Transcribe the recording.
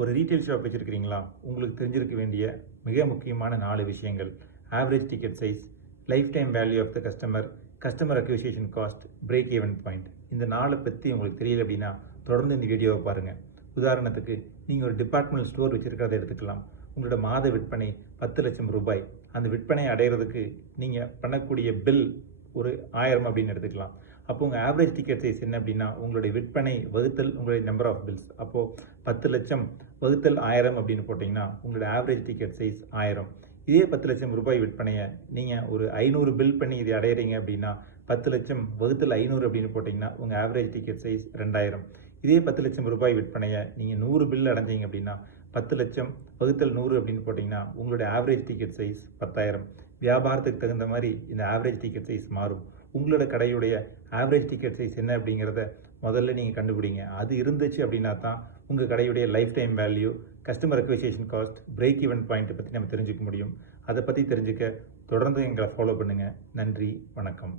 ஒரு retail shop வச்சுருக்கிறீங்களா? உங்களுக்கு தெரிஞ்சிருக்க வேண்டிய மிக முக்கியமான 4 விஷயங்கள். Average ticket size, life time value of the customer, customer acquisition cost, break even point. இந்த 4 பற்றி உங்களுக்கு தெரியல அப்படின்னா தொடர்ந்து இந்த வீடியோவை பாருங்கள். உதாரணத்துக்கு நீங்கள் ஒரு டிபார்ட்மெண்டல் ஸ்டோர் வச்சுருக்கிறத எடுத்துக்கலாம். உங்களோட மாத விற்பனை 10 லட்சம் ரூபாய். அந்த விற்பனை அடைகிறதுக்கு நீங்கள் பண்ணக்கூடிய பில் ஒரு 1000 அப்படின்னு எடுத்துக்கலாம். அப்போ உங்கள் ஆவரேஜ் டிக்கெட் சைஸ் என்ன அப்படின்னா உங்களுடைய விற்பனை வகுத்தல் உங்களுடைய நம்பர் ஆஃப் பில்ஸ். அப்போது 10 லட்சம் வகுத்தல் 1000 அப்படின்னு போட்டிங்கன்னா உங்களோட ஆவரேஜ் டிக்கெட் சைஸ் 1000. இதே 10 லட்சம் ரூபாய் விற்பனையை நீங்கள் ஒரு 500 பில் பண்ணி இதை அடையிறீங்க அப்படின்னா 10 லட்சம் வகுத்தல் 500 அப்படின்னு போட்டிங்கன்னா உங்கள் ஆவரேஜ் டிக்கெட் சைஸ் 2000. இதே 10 லட்சம் ரூபாய் விற்பனையை நீங்கள் 100 பில் அடைஞ்சிங்க அப்படின்னா 10 லட்சம் வகுத்தல் 100 அப்படின்னு போட்டிங்கன்னா உங்களுடைய ஆவரேஜ் டிக்கெட் சைஸ் 10,000. வியாபாரத்துக்கு தகுந்த மாதிரி இந்த ஆவரேஜ் டிக்கெட் சைஸ் மாறும். உங்களோட கடையுடைய ஆவரேஜ் டிக்கெட் சைஸ் என்ன அப்படிங்கிறத முதல்ல நீங்கள் கண்டுபிடிங்க. அது இருந்துச்சு அப்படின்னா தான் உங்கள் கடையுடைய life time value, customer acquisition cost, break even பாயிண்ட்டை பற்றி நம்ம தெரிஞ்சுக்க முடியும். அதை பற்றி தெரிஞ்சுக்க தொடர்ந்து எங்களை ஃபாலோ பண்ணுங்கள். நன்றி, வணக்கம்.